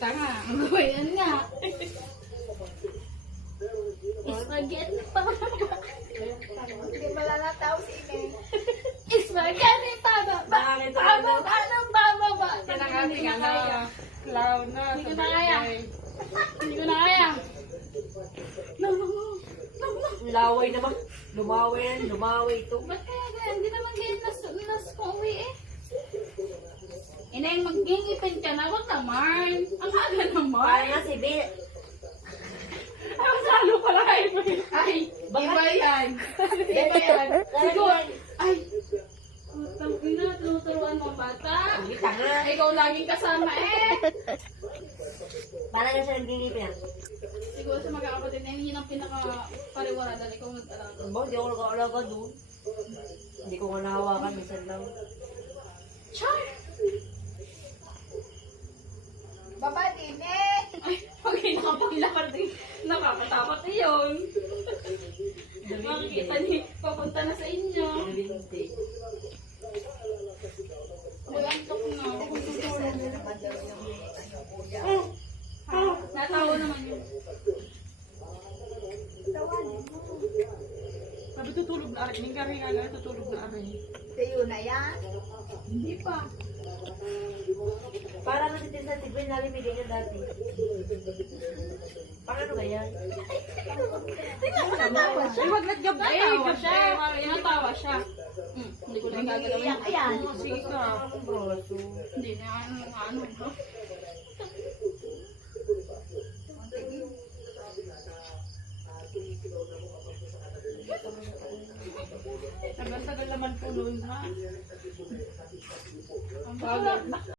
Tanga, magawayan nga. Spaghetti pa ba? Hindi malalataw si Ine. Spaghetti pa ba? Anong tama ba? Yan ang ating clown na. Hindi ko na kaya. Hindi ko na kaya. No. Laway naman. Lumawi ito. Ba't kaya ganyan? Hindi naman ganyan nas pauwi eh. Ineng, mag-gingipin ka na. Huwag naman. Ang aga naman. Kaya nga si Bill. Ay, masalo pala kayo. Ay, iba yan. Iba yan. Siguro, ay. Putang ina, tinuturuan ng bata. Ang gita nga. Ikaw laging kasama eh. Para nga siya nagdilipin. Siguro sa magkakapatid na yun ang pinaka-pariwaradan. Ikaw nag-alaga. Hindi ako nag-aalaga doon. Hindi ko nga nahawakan. Minsan lang. Char! Baba din Ay, okay, nakapagilakad din. Nakakatakot na yun. Makikita niyo, papunta na sa inyo. Uy, antok na. Natawa naman yun. Sabi tutulog na aray. Hindi kami nga tutulog na aray. Tayo na yan. Hindi pa. Para na si Tinsa si Gwen nalimigay niya dati. Paano ba yan? Tingnan mo, natawa siya. Huwag nag-gab na Natawa siya. Natawa siya. Hindi ko lang gagalawin. Ayan. Sige ka. Hindi na ano. Tagal-tagal naman po noon ha. Ang bagal.